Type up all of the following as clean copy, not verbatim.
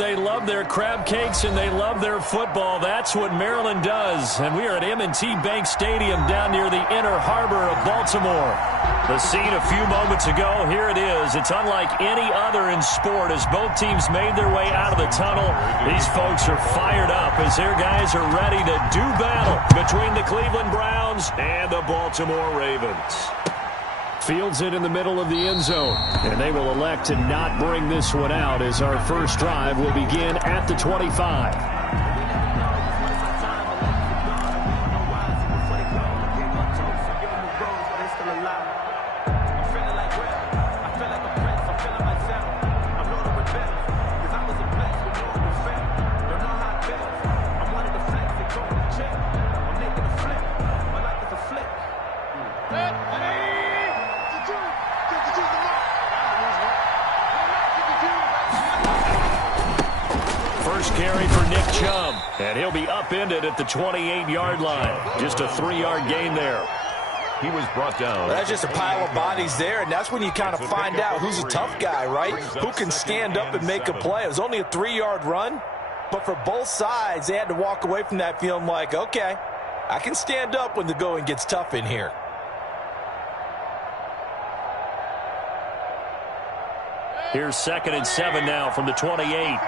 they love their crab cakes and they love their football. That's what Maryland does. And we are at M&T Bank Stadium down near the Inner Harbor of Baltimore. The scene a few moments ago, here it is. It's unlike any other in sport as both teams made their way out of the tunnel. These folks are fired up as their guys are ready to do battle between the Cleveland Browns and the Baltimore Ravens. Fields it in the middle of the end zone, and they will elect to not bring this one out as our first drive will begin at the 25. And he'll be upended at the 28-yard line. Just a 3-yard gain there. He was brought down. That's just a pile of bodies there, and that's when you kind of find out who's a tough guy, right? Who can stand up and make a play. It was only a 3-yard run, but for both sides, they had to walk away from that feeling like, okay, I can stand up when the going gets tough in here. Here's 2nd and 7 now from the 28.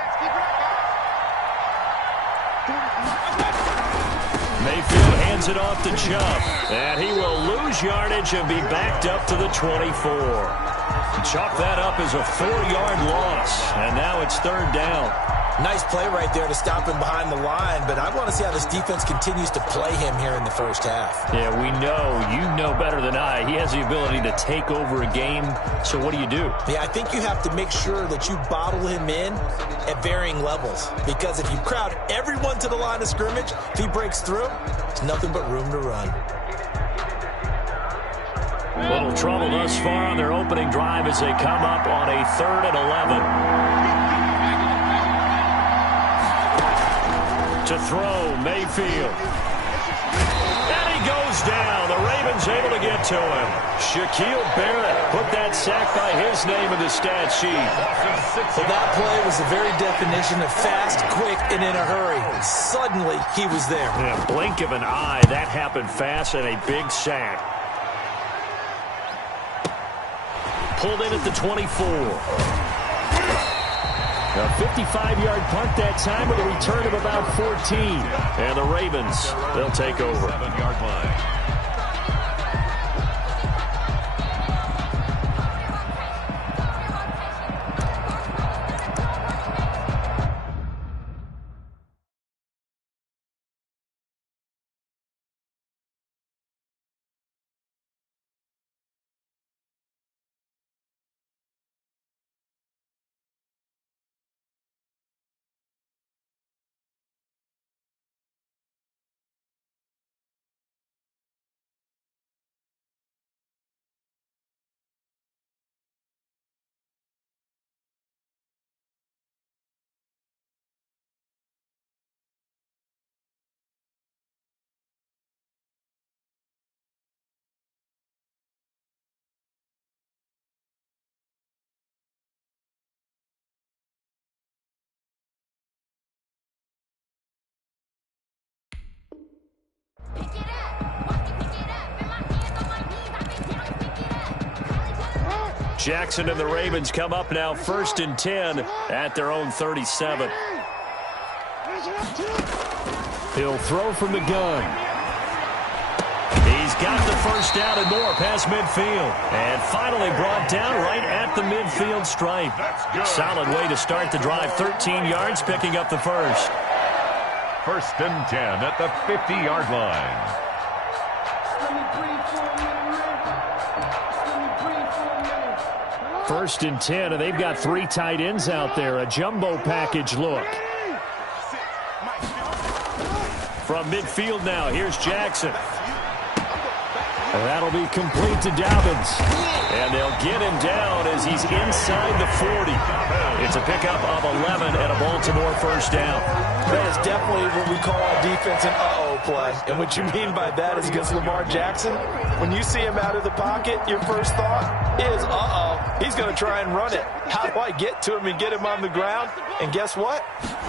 Mayfield hands it off to Chubb, and he will lose yardage and be backed up to the 24. Chalk that up as a 4-yard loss, and now it's 3rd down. Nice play right there to stop him behind the line, but I want to see how this defense continues to play him here in the first half. Yeah, we know. You know better than I. He has the ability to take over a game, so what do you do? Yeah, I think you have to make sure that you bottle him in at varying levels, because if you crowd everyone to the line of scrimmage, if he breaks through, there's nothing but room to run. Little trouble thus far on their opening drive as they come up on a 3rd and 11. To throw, Mayfield. And he goes down. The Ravens able to get to him. Shaquille Barrett put that sack by his name in the stat sheet. Well, that play was the very definition of fast, quick, and in a hurry. Suddenly, he was there. Yeah, blink of an eye. That happened fast and a big sack. Pulled in at the 24. A 55-yard punt that time with a return of about 14. And the Ravens, they'll take over. 7-yard line. Jackson and the Ravens come up now 1st and 10 at their own 37. He'll throw from the gun. He's got the first down and more past midfield. And finally brought down right at the midfield stripe. Solid way to start the drive. 13 yards, picking up the first. 1st and 10 at the 50-yard line. First and 10, and they've got 3 tight ends out there. A jumbo package look. From midfield now, here's Jackson. And that'll be complete to Dobbins. And they'll get him down as he's inside the 40. It's a pickup of 11 and a Baltimore first down. That is definitely what we call our defense an uh-oh play. And what you mean by that is against Lamar Jackson, when you see him out of the pocket, your first thought is, he's going to try and run it. How do I get to him and get him on the ground? And guess what?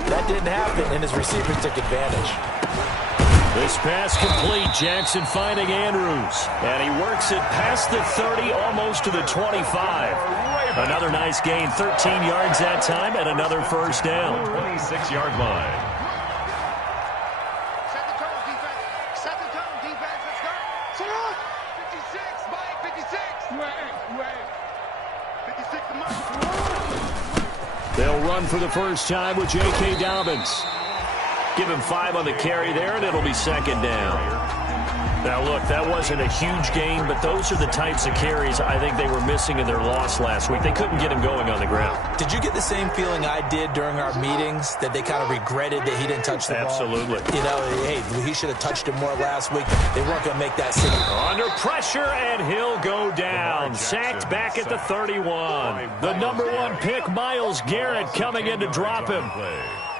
That didn't happen, and his receiver took advantage. This pass complete. Jackson finding Andrews. And he works it past the 30, almost to the 25. Another nice gain, 13 yards that time, and another first down. 26-yard line. Set the tone, defense. Set the tone, defense. Let's go. Set up. 56, Mike. 56. Wait. 56 to Mike. They'll run for the first time with J.K. Dobbins. Give him 5 on the carry there, and it'll be second down. Now, look, that wasn't a huge gain, but those are the types of carries I think they were missing in their loss last week. They couldn't get him going on the ground. Did you get the same feeling I did during our meetings, that they kind of regretted that he didn't touch the ball? Absolutely. You know, hey, he should have touched it more last week. They weren't going to make that signal. Under pressure, and he'll go down. Sacked back at the 31. The number 1 pick, Myles Garrett, coming in to drop him.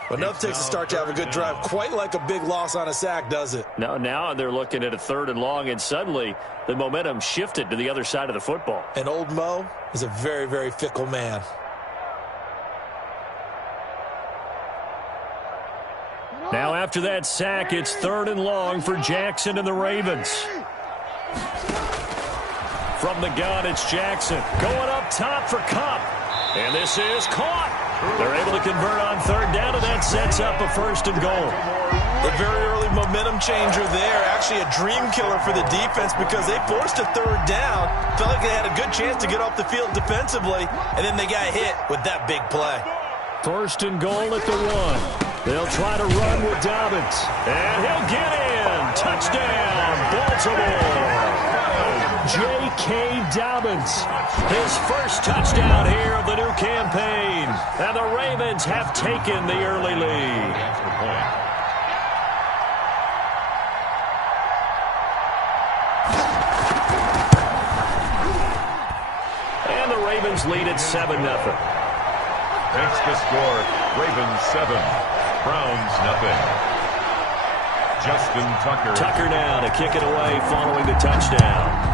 But enough takes to start to have a good drive. Quite like a big loss on a sack, does it? Now they're looking at a 3rd and long, and suddenly the momentum shifted to the other side of the football. And old Mo is a very, very fickle man. Now after that sack, it's 3rd and long for Jackson and the Ravens. From the gun, it's Jackson. Going up top for Kupp. And this is caught. They're able to convert on 3rd down, and that sets up a 1st and goal. A very early momentum changer there. Actually a dream killer for the defense because they forced a 3rd down. Felt like they had a good chance to get off the field defensively, and then they got hit with that big play. 1st and goal at the 1. They'll try to run with Dobbins. And he'll get in. Touchdown, Baltimore. J.K. Dobbins, his first touchdown here of the new campaign. And the Ravens have taken the early lead. And the Ravens lead at 7-0. Makes the score, Ravens 7, Browns 0. Justin Tucker. Tucker now to kick it away following the touchdown.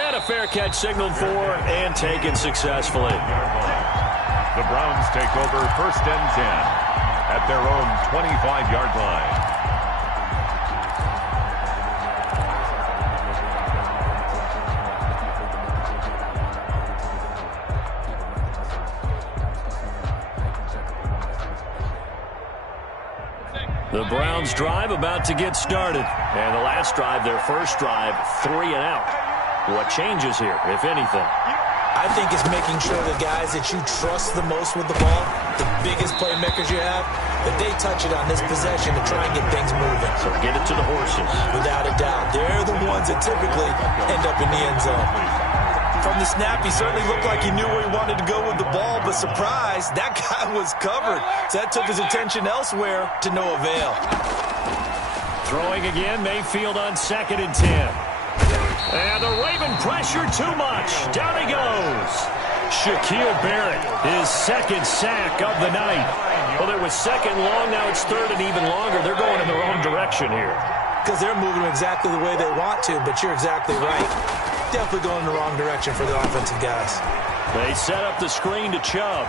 And a fair catch signaled for and taken successfully. The Browns take over 1st and 10 at their own 25-yard line. The Browns drive about to get started. And the last drive, their first drive, 3 and out. What changes here, if anything? I think it's making sure the guys that you trust the most with the ball, the biggest playmakers you have, that they touch it on this possession to try and get things moving. So get it to the horses. Without a doubt. They're the ones that typically end up in the end zone. From the snap, he certainly looked like he knew where he wanted to go with the ball, but surprise, that guy was covered. So that took his attention elsewhere to no avail. Throwing again, Mayfield on 2nd and 10. And the Raven pressure too much. Down he goes. Shaquille Barrett, his 2nd sack of the night. Well, it was 2nd long, now it's 3rd and even longer. They're going in the wrong direction here. Because they're moving exactly the way they want to, but you're exactly right. Definitely going in the wrong direction for the offensive guys. They set up the screen to Chubb.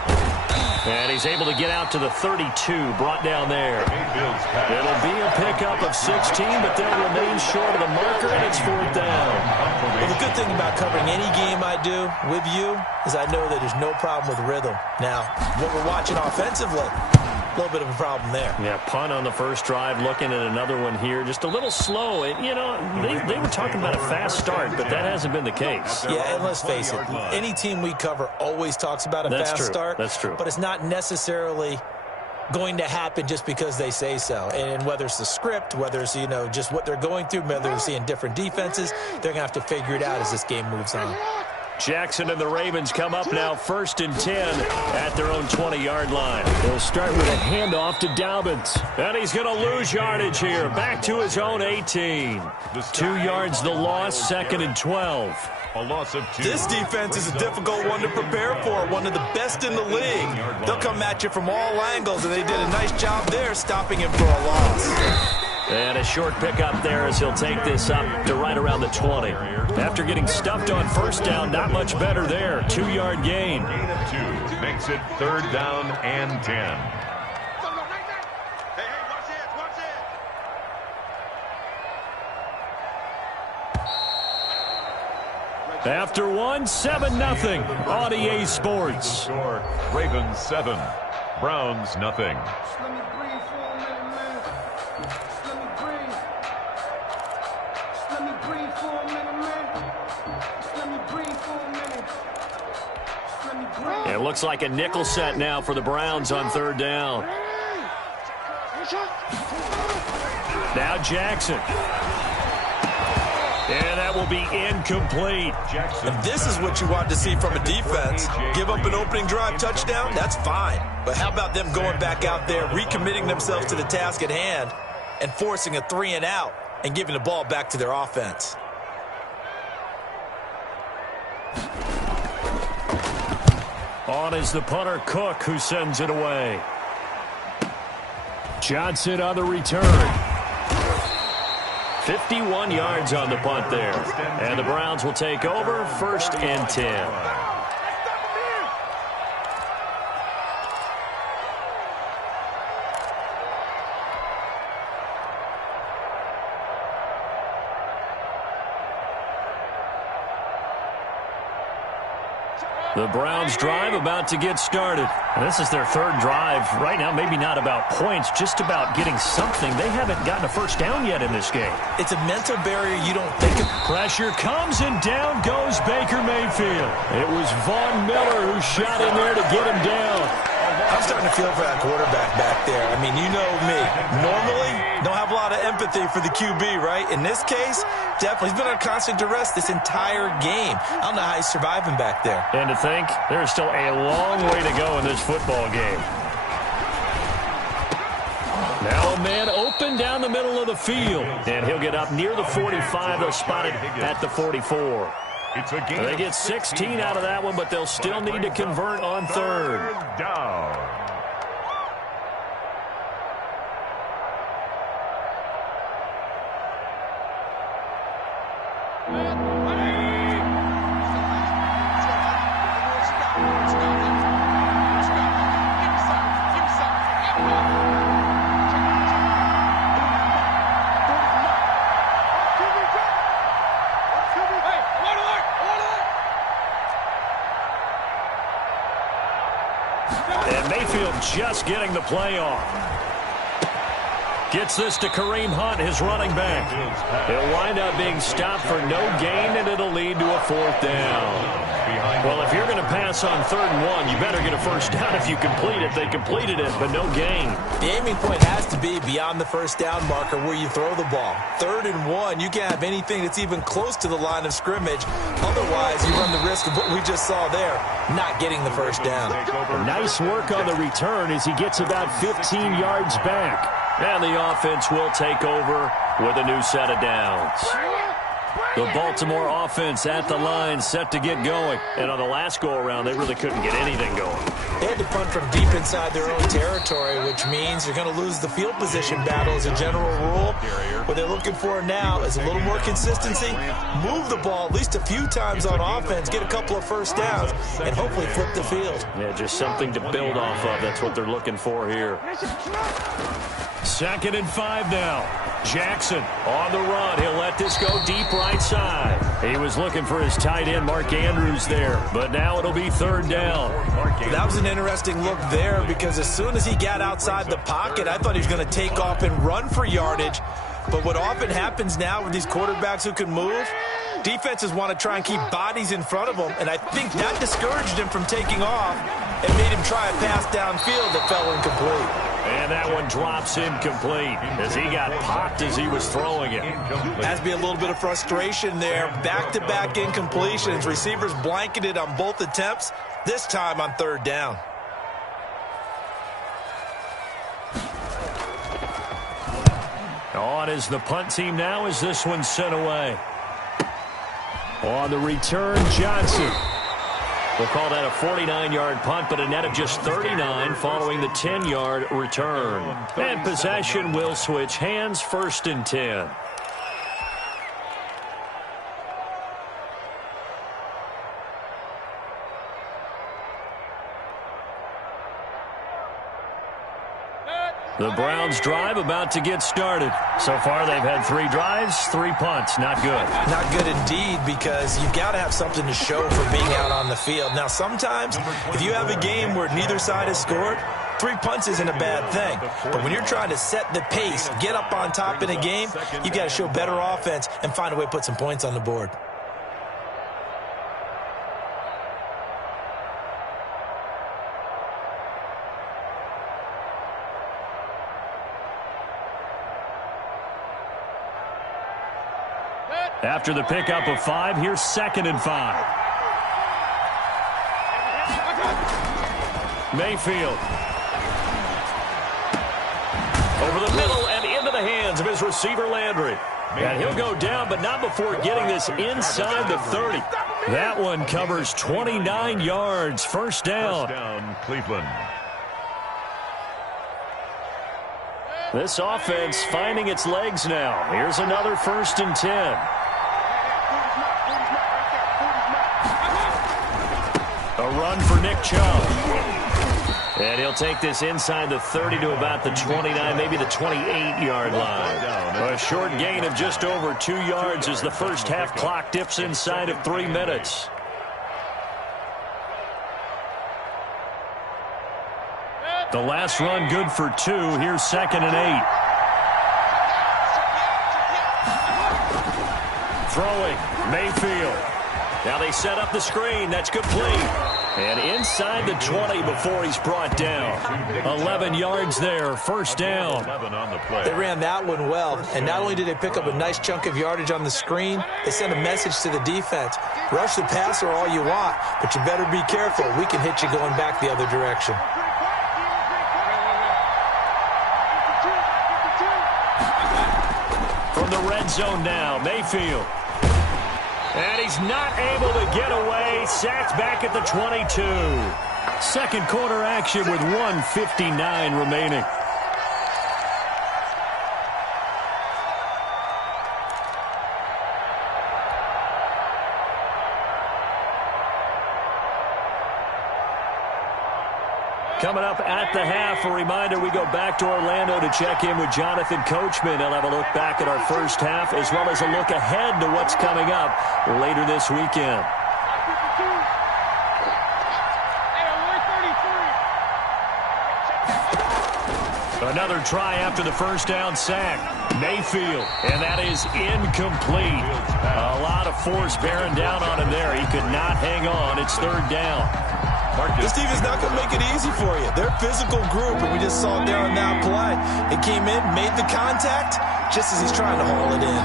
And he's able to get out to the 32, brought down there. It'll be a pickup of 16, but they'll remain short of the marker, and it's 4th down. Well, the good thing about covering any game I do with you is I know that there's no problem with rhythm. Now, what we're watching offensively, a little bit of a problem there. Yeah, punt on the first drive, looking at another one here. Just a little slow. And, you know, they were talking about a fast start, but that hasn't been the case. Yeah, and let's face it, any team we cover always talks about a fast start. That's true. But it's not necessarily going to happen just because they say so. And whether it's the script, whether it's, you know, just what they're going through, whether they're seeing different defenses, they're going to have to figure it out as this game moves on. Jackson and the Ravens come up now 1st and 10 at their own 20-yard line. They'll start with a handoff to Dobbins. And he's going to lose yardage here. Back to his own 18. 2 yards the loss, 2nd and 12. A loss of 2. This defense is a difficult one to prepare for, one of the best in the league. They'll come at you from all angles, and they did a nice job there stopping him for a loss. And a short pickup there as he'll take this up to right around the 20. After getting stuffed on 1st down, not much better there. 2-yard gain. Gain of 2 makes it 3rd down and 10. Hey, watch it, watch it. After 1, 7-0 on EA Sports. Score, Ravens 7, Browns nothing. Let me breathe for a minute, man. Let me breathe. Let me breathe for a minute, man. Let me breathe for a minute. Let me breathe. It looks like a nickel set now for the Browns on 3rd down. Now Jackson. And that will be incomplete. And this is what you want to see from a defense. Give up an opening drive touchdown, that's fine. But how about them going back out there, recommitting themselves to the task at hand, and forcing a 3-and-out and giving the ball back to their offense? On is the punter, Cook, who sends it away. Johnson on the return. 51 yards on the punt there. And the Browns will take over 1st and 10. The Browns drive about to get started. And this is their 3rd drive. Right now, maybe not about points, just about getting something. They haven't gotten a 1st down yet in this game. It's a mental barrier you don't think of. Pressure comes, and down goes Baker Mayfield. It was Von Miller who shot in there to get him down. I'm starting to feel for that quarterback back there. I mean, you know me. Normally, don't have a lot of empathy for the QB, right? In this case, definitely. He's been on constant duress this entire game. I don't know how he's surviving back there. And to think, there's still a long way to go in this football game. Now a man open down the middle of the field. And he'll get up near the 45. They'll spot it at the 44. It's a game. They get 16 out of that one, but they'll still need to convert on 3rd down. And Mayfield just getting the play off. Gets this to Kareem Hunt, his running back. He'll wind up being stopped for no gain, and it'll lead to a 4th down. Well, if you're going to pass on 3rd and 1, you better get a 1st down if you complete it. They completed it, but no gain. The aiming point has to be beyond the 1st down marker where you throw the ball. 3rd and 1, you can't have anything that's even close to the line of scrimmage. Otherwise, you run the risk of what we just saw there, not getting the 1st down. Nice work on the return as he gets about 15 yards back. And the offense will take over with a new set of downs. The Baltimore offense at the line, set to get going. And on the last go-around, they really couldn't get anything going. They had to punt from deep inside their own territory, which means you're going to lose the field position battle as a general rule. What they're looking for now is a little more consistency, move the ball at least a few times on offense, get a couple of 1st downs, and hopefully flip the field. Yeah, just something to build off of. That's what they're looking for here. 2nd and 5 now. Jackson on the run. He'll let this go deep right side. He was looking for his tight end, Mark Andrews, there. But now it'll be 3rd down. That was an interesting look there because as soon as he got outside the pocket, I thought he was going to take off and run for yardage. But what often happens now with these quarterbacks who can move, defenses want to try and keep bodies in front of them, and I think that discouraged him from taking off and made him try a pass downfield that fell incomplete. And that one drops incomplete as he got popped as he was throwing it. Has to be a little bit of frustration there. Back-to-back incompletions. Receivers blanketed on both attempts, this time on third down. On is the punt team now as this one's sent away. On the return, Johnson. We'll call that a 49-yard punt, but a net of just 39 following the 10-yard return. And possession will switch hands, 1st and 10. The Browns drive about to get started. So far, they've had 3 drives, 3 punts. Not good. Not good indeed, because you've got to have something to show for being out on the field. Now, sometimes, if you have a game where neither side has scored, 3 punts isn't a bad thing. But when you're trying to set the pace, get up on top in a game, you've got to show better offense and find a way to put some points on the board. After the pickup of 5, here's 2nd and 5. Mayfield. Over the middle and into the hands of his receiver, Landry. And he'll go down, but not before getting this inside the 30. That one covers 29 yards. First down. Cleveland. This offense finding its legs now. Here's another 1st and 10. A run for Nick Chubb. And he'll take this inside the 30 to about the 29, maybe the 28-yard line. A short gain of just over 2 yards as the first half clock dips inside of 3 minutes. The last run good for 2. Here's 2nd and 8. Throwing, Mayfield. Now they set up the screen. That's complete. And inside the 20 before he's brought down. 11 yards there. First down. They ran that one well. And not only did they pick up a nice chunk of yardage on the screen, they sent a message to the defense. Rush the passer all you want, but you better be careful. We can hit you going back the other direction. From the red zone now, Mayfield. And he's not able to get away. Sacked back at the 22. Second quarter action with 1:59 remaining. Coming up at the half, a reminder, we go back to Orlando to check in with Jonathan Coachman. He'll have a look back at our first half as well as a look ahead to what's coming up later this weekend. Another try after the first down sack. Mayfield, and that is incomplete. A lot of force bearing down on him there. He could not hang on. It's third down. This team is not going to make it easy for you. They're a physical group, and we just saw it there on that play. It came in, made the contact, just as he's trying to haul it in.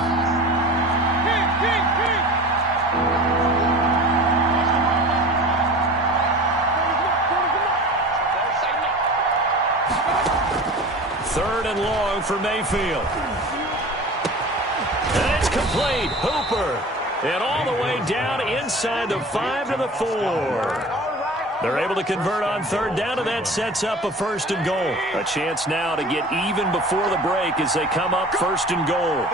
Third and long for Mayfield. And it's complete. Hooper. And all the way down inside the 5 to the 4. They're able to convert on third down, and that sets up a 1st and goal. A chance now to get even before the break as they come up 1st and goal.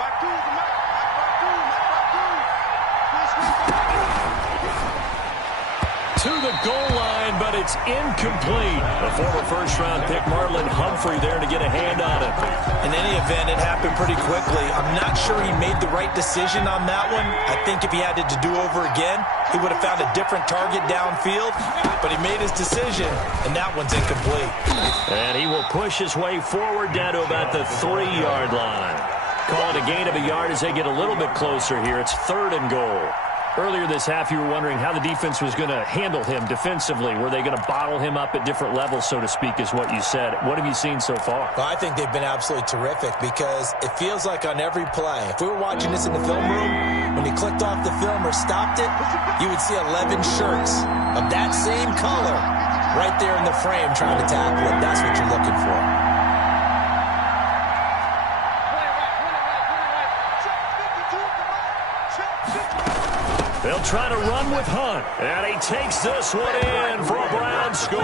To the goal line, but it's incomplete. A former first-round pick, Marlon Humphrey, there to get a hand on it. In any event, it happened pretty quickly. I'm not sure he made the right decision on that one. I think if he had it to do over again, he would have found a different target downfield. But he made his decision, and that one's incomplete. And he will push his way forward down to about the 3-yard line. Call it a gain of a yard as they get a little bit closer here. It's 3rd and goal. Earlier this half, you were wondering how the defense was going to handle him defensively. Were they going to bottle him up at different levels, so to speak, is what you said. What have you seen so far? Well, I think they've been absolutely terrific because it feels like on every play, if we were watching this in the film room, when he clicked off the film or stopped it, you would see 11 shirts of that same color right there in the frame trying to tackle him. That's what you're looking for. They'll try to run with Hunt, and he takes this one in for a Brown score.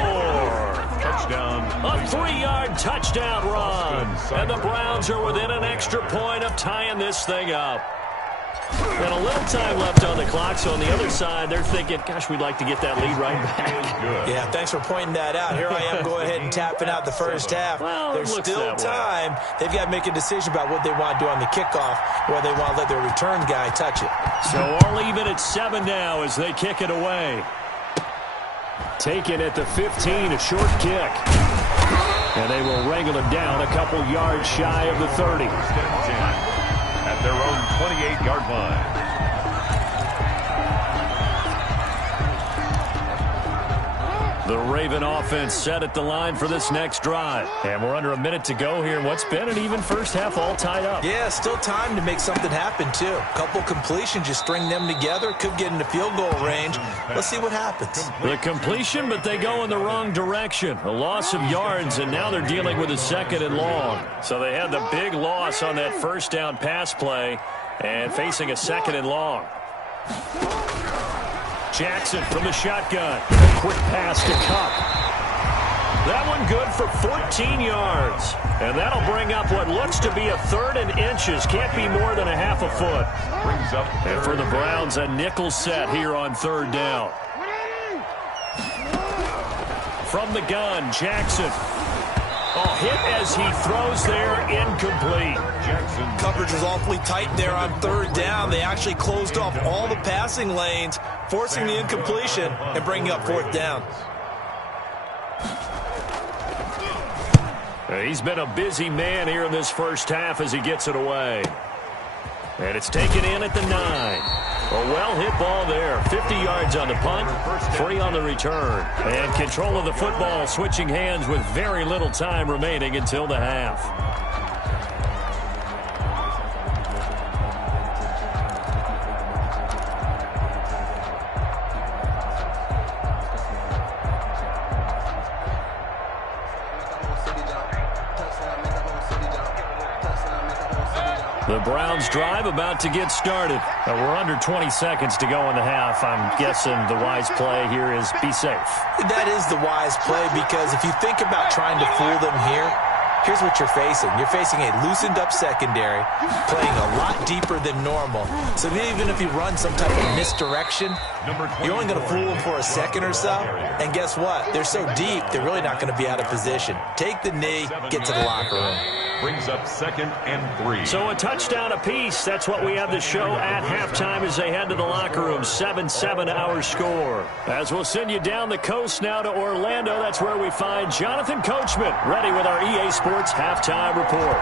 Touchdown. A 3-yard touchdown run, and the Browns are within an extra point of tying this thing up. And a little time left on the clock, so on the other side, they're thinking, gosh, we'd like to get that lead right back. Good. Yeah, thanks for pointing that out. Here I am going ahead and tapping out the first half. Well, There's still time. They've got to make a decision about what they want to do on the kickoff, whether they want to let their return guy touch it. So all even at 7 now as they kick it away. Taken at the 15, a short kick. And they will wrangle it down a couple yards shy of the 30. At their own 28-yard line. The Raven offense set at the line for this next drive. And we're under a minute to go here. What's been an even first half all tied up. Yeah, still time to make something happen, too. A couple completions, just string them together. Could get into field goal range. Let's see what happens. The completion, but they go in the wrong direction. A loss of yards, and now they're dealing with a 2nd and long. So they had the big loss on that first down pass play and facing a 2nd and long. Jackson from the shotgun. A quick pass to Cup. That one good for 14 yards. And that'll bring up what looks to be a 3rd and inches. Can't be more than a half a foot. Brings up and for the Browns, a nickel set here on 3rd down. From the gun, Jackson. Oh, hit as he throws there, incomplete. Jackson. Coverage was awfully tight there on 3rd down. They actually closed off all the passing lanes, forcing the incompletion and bringing up 4th down. He's been a busy man here in this first half as he gets it away. And it's taken in at the 9. A well-hit ball there. 50 yards on the punt, 3 on the return. And control of the football switching hands with very little time remaining until the half. The Browns drive about to get started. We're under 20 seconds to go in the half. I'm guessing the wise play here is be safe. That is the wise play because if you think about trying to fool them here, here's what you're facing. You're facing a loosened up secondary, playing a lot deeper than normal. So even if you run some type of misdirection, you're only going to fool them for a second or so. And guess what? They're so deep, they're really not going to be out of position. Take the knee, get to the locker room. Brings up 2nd and 3. So a touchdown apiece. That's what we have to show at halftime as they head to the locker room. 7-7 our score. As we'll send you down the coast now to Orlando. That's where we find Jonathan Coachman ready with our EA Sports halftime report.